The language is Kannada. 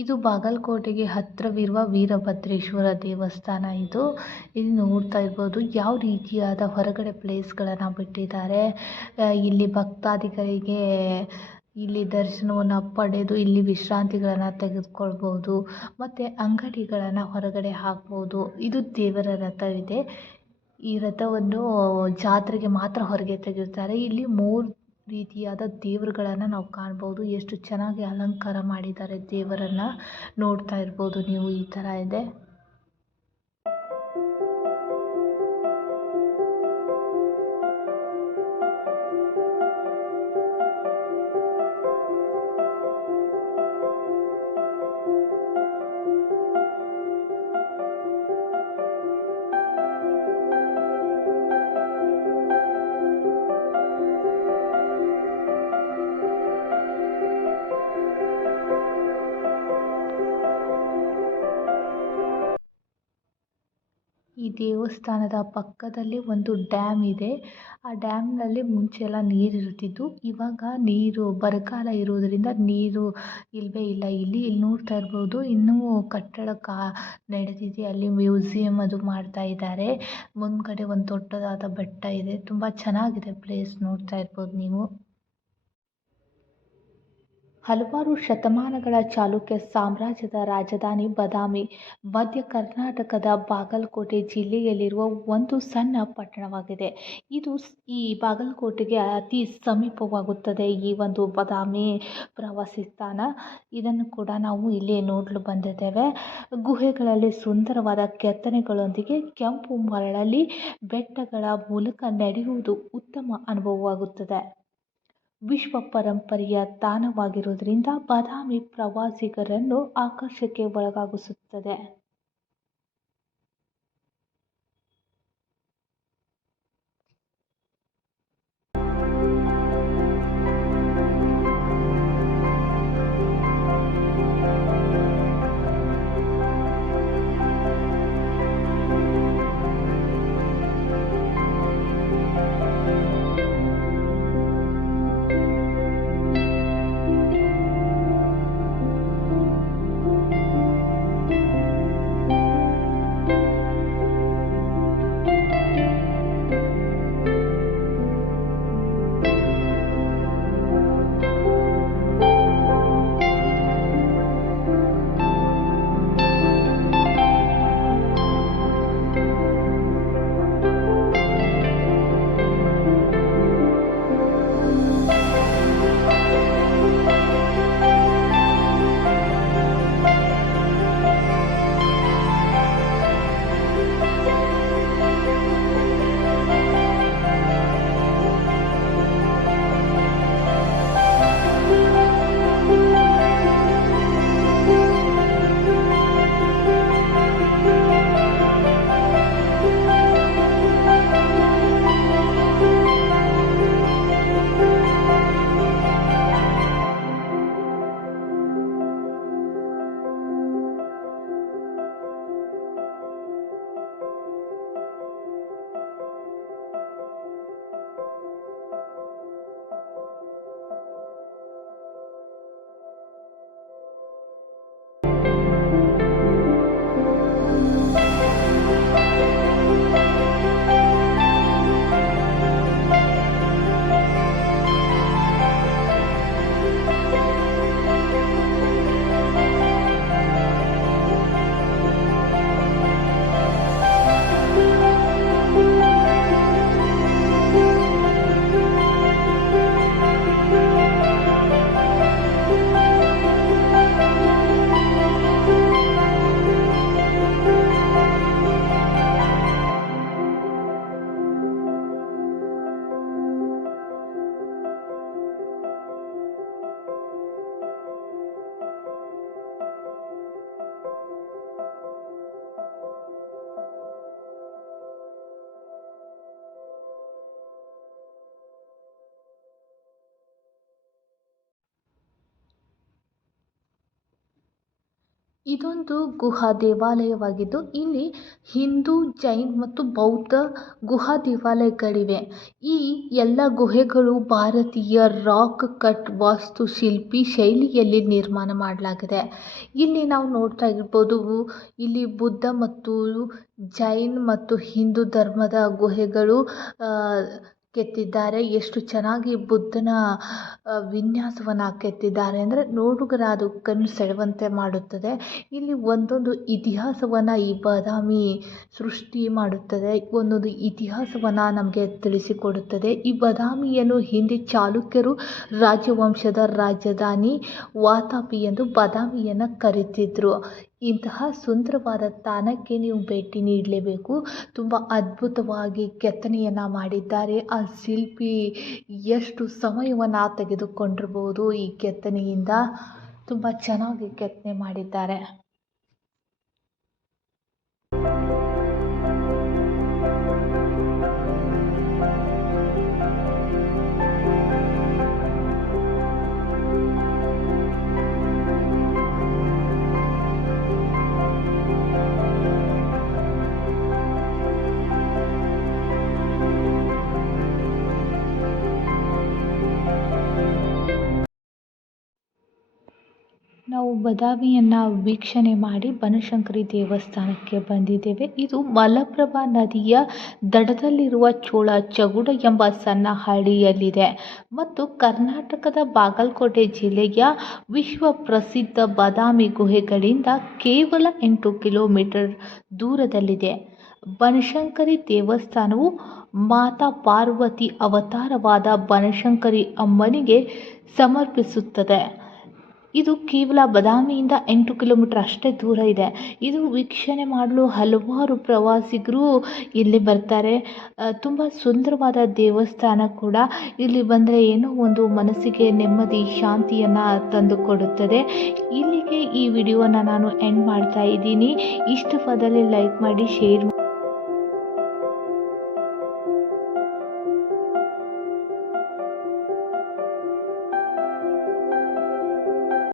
ಇದು ಬಾಗಲಕೋಟೆಗೆ ಹತ್ತಿರವಿರುವ ವೀರಭದ್ರೇಶ್ವರ ದೇವಸ್ಥಾನ ಇದು. ಇಲ್ಲಿ ನೋಡ್ತಾ ಇರ್ಬೋದು ಯಾವ ರೀತಿಯಾದ ಹೊರಗಡೆ ಪ್ಲೇಸ್ಗಳನ್ನು ಬಿಟ್ಟಿದ್ದಾರೆ. ಇಲ್ಲಿ ಭಕ್ತಾದಿಗಳಿಗೆ ಇಲ್ಲಿ ದರ್ಶನವನ್ನು ಪಡೆದು ಇಲ್ಲಿ ವಿಶ್ರಾಂತಿಗಳನ್ನು ತೆಗೆದುಕೊಳ್ಬೋದು. ಮತ್ತು ಅಂಗಡಿಗಳನ್ನು ಹೊರಗಡೆ ಹಾಕ್ಬೋದು. ಇದು ದೇವರ ರಥವಿದೆ. ಈ ರಥವನ್ನು ಜಾತ್ರೆಗೆ ಮಾತ್ರ ಹೊರಗೆ ತೆಗೆಯುತ್ತಾರೆ. ಇಲ್ಲಿ 3 ರೀತಿಯಾದ ದೇವರುಗಳನ್ನು ನಾವು ಕಾಣ್ಬೋದು. ಎಷ್ಟು ಚೆನ್ನಾಗಿ ಅಲಂಕಾರ ಮಾಡಿದ್ದಾರೆ ದೇವರನ್ನ ನೋಡ್ತಾ ಇರ್ಬೋದು ನೀವು. ಈ ಥರ ಇದೆ. ಈ ದೇವಸ್ಥಾನದ ಪಕ್ಕದಲ್ಲಿ ಒಂದು ಡ್ಯಾಮ್ ಇದೆ. ಆ ಡ್ಯಾಮ್ನಲ್ಲಿ ಮುಂಚೆ ಎಲ್ಲ ನೀರಿರುತ್ತಿದ್ದು, ಇವಾಗ ನೀರು ಬರಗಾಲ ಇರುವುದರಿಂದ ನೀರು ಇಲ್ಲವೇ ಇಲ್ಲ. ಇಲ್ಲಿ ನೋಡ್ತಾ ಇರ್ಬೋದು ಇನ್ನೂ ಕಟ್ಟಡ ನಡೆದಿದೆ. ಅಲ್ಲಿ ಮ್ಯೂಸಿಯಂ ಅದು ಮಾಡ್ತಾ ಇದ್ದಾರೆ. ಮುಂದ್ಗಡೆ ಒಂದು ದೊಡ್ಡದಾದ ಬೆಟ್ಟ ಇದೆ. ತುಂಬ ಚೆನ್ನಾಗಿದೆ ಪ್ಲೇಸ್, ನೋಡ್ತಾ ಇರ್ಬೋದು ನೀವು. ಹಲವಾರು ಶತಮಾನಗಳ ಚಾಲುಕ್ಯ ಸಾಮ್ರಾಜ್ಯದ ರಾಜಧಾನಿ ಬಾದಾಮಿ ಮಧ್ಯ ಕರ್ನಾಟಕದ ಬಾಗಲಕೋಟೆ ಜಿಲ್ಲೆಯಲ್ಲಿರುವ ಒಂದು ಸಣ್ಣ ಪಟ್ಟಣವಾಗಿದೆ. ಇದು ಈ ಬಾಗಲಕೋಟೆಗೆ ಅತಿ ಸಮೀಪವಾಗುತ್ತದೆ ಈ ಒಂದು ಬಾದಾಮಿ ಪ್ರವಾಸಿ ಸ್ಥಾನ. ಇದನ್ನು ಕೂಡ ನಾವು ಇಲ್ಲಿ ನೋಡಲು ಬಂದಿದ್ದೇವೆ. ಗುಹೆಗಳಲ್ಲಿ ಸುಂದರವಾದ ಕೆತ್ತನೆಗಳೊಂದಿಗೆ ಕೆಂಪು ಮರಳಲ್ಲಿ ಬೆಟ್ಟಗಳ ಮೂಲಕ ನಡೆಯುವುದು ಉತ್ತಮ ಅನುಭವವಾಗುತ್ತದೆ. ವಿಶ್ವ ಪರಂಪರೆಯ ತಾಣವಾಗಿರುವುದರಿಂದ ಬಾದಾಮಿ ಪ್ರವಾಸಿಗರನ್ನು ಆಕರ್ಷಕ್ಕೆ ಒಳಗಾಗಿಸುತ್ತದೆ. ಇದೊಂದು ಗುಹಾ ದೇವಾಲಯವಾಗಿದ್ದು ಇಲ್ಲಿ ಹಿಂದೂ, ಜೈನ್ ಮತ್ತು ಬೌದ್ಧ ಗುಹಾ ದೇವಾಲಯಗಳಿವೆ. ಈ ಎಲ್ಲ ಗುಹೆಗಳು ಭಾರತೀಯ ರಾಕ್ ಕಟ್ ವಾಸ್ತುಶಿಲ್ಪಿ ಶೈಲಿಯಲ್ಲಿ ನಿರ್ಮಾಣ ಮಾಡಲಾಗಿದೆ. ಇಲ್ಲಿ ನಾವು ನೋಡ್ತಾ ಇರ್ಬೋದು, ಇಲ್ಲಿ ಬುದ್ಧ ಮತ್ತು ಜೈನ್ ಮತ್ತು ಹಿಂದೂ ಧರ್ಮದ ಗುಹೆಗಳು ಕೆತ್ತಿದ್ದಾರೆ. ಎಷ್ಟು ಚೆನ್ನಾಗಿ ಬುದ್ಧನ ವಿನ್ಯಾಸವನ್ನು ಕೆತ್ತಿದ್ದಾರೆ ಅಂದರೆ ನೋಡುಗರ ಅದು ಕಣ್ಣು ಸೆಳೆವಂತೆ ಮಾಡುತ್ತದೆ. ಇಲ್ಲಿ ಒಂದೊಂದು ಇತಿಹಾಸವನ್ನು ಈ ಬಾದಾಮಿ ಸೃಷ್ಟಿ ಮಾಡುತ್ತದೆ, ಒಂದೊಂದು ಇತಿಹಾಸವನ್ನು ನಮಗೆ ತಿಳಿಸಿಕೊಡುತ್ತದೆ. ಈ ಬಾದಾಮಿಯನ್ನು ಹಿಂದೆ ಚಾಲುಕ್ಯರು ರಾಜವಂಶದ ರಾಜಧಾನಿ ವಾತಾಪಿ ಎಂದು ಬಾದಾಮಿಯನ್ನು ಕರೆತಿದ್ರು. ಇಂತಹ ಸುಂದರವಾದ ತಾಣಕ್ಕೆ ನೀವು ಭೇಟಿ ನೀಡಲೇಬೇಕು. ತುಂಬ ಅದ್ಭುತವಾಗಿ ಕೆತ್ತನೆಯನ್ನು ಮಾಡಿದ್ದಾರೆ. ಆ ಶಿಲ್ಪಿ ಎಷ್ಟು ಸಮಯವನ್ನು ತೆಗೆದುಕೊಂಡಿರ್ಬೋದು ಈ ಕೆತ್ತನೆಯಿಂದ. ತುಂಬ ಚೆನ್ನಾಗಿ ಕೆತ್ತನೆ ಮಾಡಿದ್ದಾರೆ. ನಾವು ಬಾದಾಮಿಯನ್ನು ವೀಕ್ಷಣೆ ಮಾಡಿ ಬನಶಂಕರಿ ದೇವಸ್ಥಾನಕ್ಕೆ ಬಂದಿದ್ದೇವೆ. ಇದು ಮಲಪ್ರಭಾ ನದಿಯ ದಡದಲ್ಲಿರುವ ಚೋಳ ಚಗುಡ ಎಂಬ ಸಣ್ಣ ಹಳ್ಳಿಯಲ್ಲಿದೆ ಮತ್ತು ಕರ್ನಾಟಕದ ಬಾಗಲಕೋಟೆ ಜಿಲ್ಲೆಯ ವಿಶ್ವ ಪ್ರಸಿದ್ಧ ಬಾದಾಮಿ ಗುಹೆಗಳಿಂದ ಕೇವಲ 8 ಕಿಲೋಮೀಟರ್ ದೂರದಲ್ಲಿದೆ. ಬನಶಂಕರಿ ದೇವಸ್ಥಾನವು ಮಾತಾ ಪಾರ್ವತಿ ಅವತಾರವಾದ ಬನಶಂಕರಿ ಅಮ್ಮನಿಗೆ ಸಮರ್ಪಿಸುತ್ತದೆ. ಇದು ಕೇವಲ ಬಾದಾಮಿಯಿಂದ 8 ಕಿಲೋಮೀಟರ್ ಅಷ್ಟೇ ದೂರ ಇದೆ. ಇದು ವೀಕ್ಷಣೆ ಮಾಡಲು ಹಲವಾರು ಪ್ರವಾಸಿಗರು ಇಲ್ಲಿ ಬರ್ತಾರೆ. ತುಂಬ ಸುಂದರವಾದ ದೇವಸ್ಥಾನ ಕೂಡ. ಇಲ್ಲಿ ಬಂದರೆ ಏನೋ ಒಂದು ಮನಸ್ಸಿಗೆ ನೆಮ್ಮದಿ, ಶಾಂತಿಯನ್ನು ತಂದುಕೊಡುತ್ತದೆ. ಇಲ್ಲಿಗೆ ಈ ವಿಡಿಯೋನ ನಾನು ಎಂಡ್ ಮಾಡ್ತಾ ಇದ್ದೀನಿ. ಇಷ್ಟವಾದಲ್ಲಿ ಲೈಕ್ ಮಾಡಿ, ಶೇರ್